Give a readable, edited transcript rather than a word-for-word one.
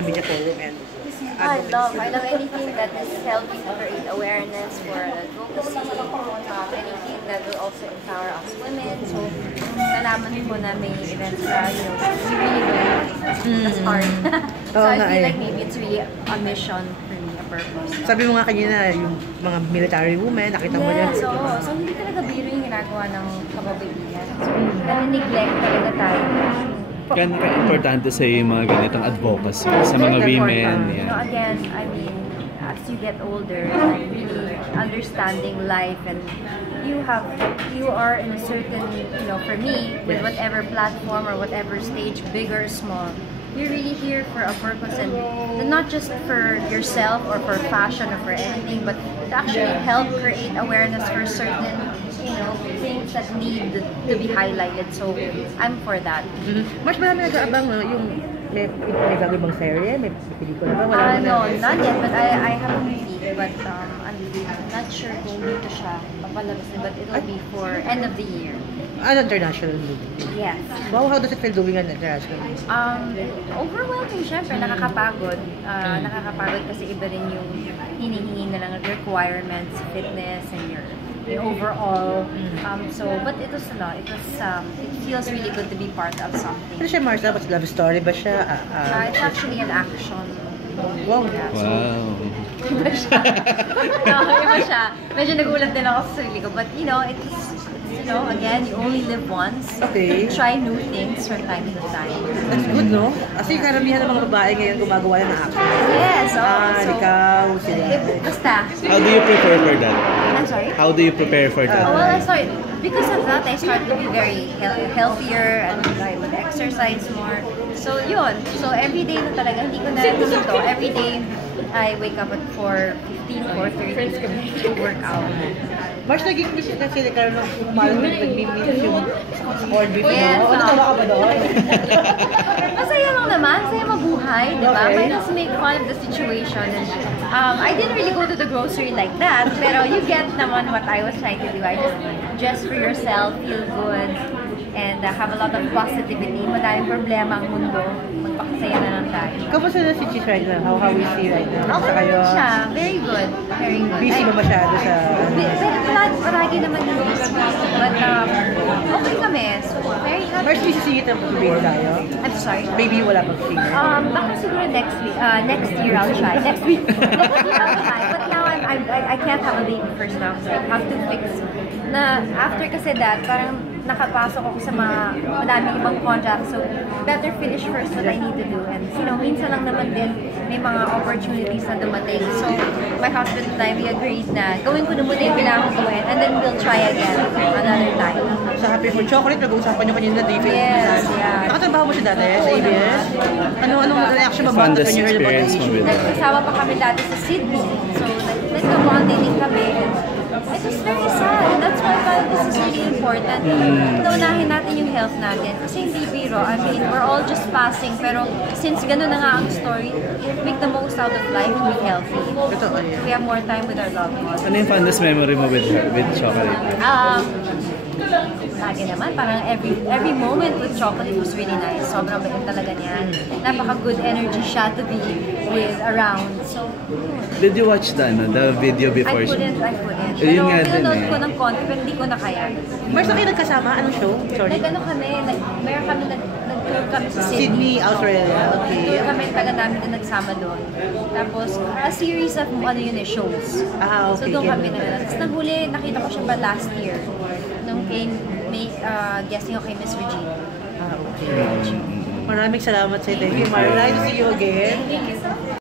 Media forum and I love anything that is helping to create awareness for advocacy, anything that will also empower us women. So, nalaman ko na may events na, we really know that's hard. So, I feel like maybe it's really a mission for me, a purpose. Sabi mo nga kanina, yung mga military women, nakita mo yan. So hindi talaga biro yung ginagawa ng kababaihan. So, nani-neglect talaga tayo. Ganun ka-importante sa yung mga ganitong advocacy sa mga women. Yeah. Again, I mean, as you get older, really understanding life, and you are in a certain, for me, with whatever platform or whatever stage, big or small, you're really here for a purpose, and not just for yourself or for fashion or for anything, but to actually help create awareness for certain things that need to be highlighted. So I'm for that. Mas marami nag-aabang yung may gagawin bang serye? May pelikula ba? No, not yet, but I have a movie, but I'm not sure kung dito siya papalabas, but it'll be for end of the year. An international movie? Yes. Wow, how does it feel doing an international movie? Overwhelming, syempre, nakakapagod. Nakakapagod kasi iba rin yung hinihingi na lang requirements, fitness, and your overall. But it was it feels really good to be part of something. Ano siya, Marcia? Was love story ba siya? It's actually an action. Wow. Wow. Iba siya. Iba siya. Medyo nagulat din ako sa sarili ko. But, again, you only live once. Okay. Try new things from time to time. That's good, no? Kasi karamihan ng mga babae ngayon gumagawa ng action. Yes. Ikaw, sila. Basta. How do you prepare for that? I'm sorry? How do you prepare for that? Because of that, I started to be very healthier, and I would exercise more. So, yun. So, every day na talaga, hindi ko na dito. Every day, I wake up at 4:15, 4:30 to work out. Mars, naging gusto na sila karoon ng parang nag-meet yung sport beef. Yes. Natawa ka ba doon? Masaya lang naman. Masaya mabuhay, di ba? Okay. Might just make fun of the situation. And, I didn't really go to the grocery like that, pero you get naman what I was trying to do. I just dress for yourself, feel good, and have a lot of positivity. Madaming problema ang mundo. Magpakasaya na lang tayo. Kamusta na si Cheese right now? How is he right now? Okay naman siya. Very good. Very good. Busy ba masyado sa... Palagi naman yung busy. But okay kami. So, very happy. Mars, may sisingit ang baby tayo? I'm sorry? Baby, wala pang singit. Baka siguro next year I'll try. Next week I'll try. But now I can't have a baby first now because I have to fix na after kasi that, parang nakapasok ako sa madaming ibang contracts. So, better finish first what I need to do. And, minsan lang naman din may mga opportunities na dumating. So, my husband and I, we agreed na gawin ko na muna yung kailangan ko gawin, and then we'll try again another time. Sa Happy for Chocolate, nag-uusapan nyo kanina na Yes, yeah. Nakatrabaho mo siya dati sa ABS? Anong reaction ba ba when you heard about the issue? Nagkasama pa kami dati sa Sydney. So, nagka-bonding din kami. It was very sad. That's why this is really important. Naunahin natin yung health natin. Kasi hindi biro. I mean, we're all just passing. Pero since gano'n na nga ang story, make the most out of life and be healthy. We have more time with our loved ones. Ano yung fondest memory mo with Chocolate? Lagi naman. Parang every moment with Chocolate was really nice. Sobrang bait talaga niya. Napaka-good energy siya to be with around. So, did you watch the video before? I couldn't. Yun nga Pero din pinanood ko ng konti, pero hindi ko na kaya. Mars, kayo nagkasama? Anong show? Sorry. Meron kami nag-tour kami sa Sydney, Australia. Okay. Tour kami, taga namin din nagsama doon. Tapos, a series of shows. Okay. So doon kami na. Tapos naghuli, nakita ko siya pa last year. Nung guesting ako kay Miss Regina. Okay. Maraming salamat sa iyo. Thank you, Mars. Nice to see you again. Thank you so much.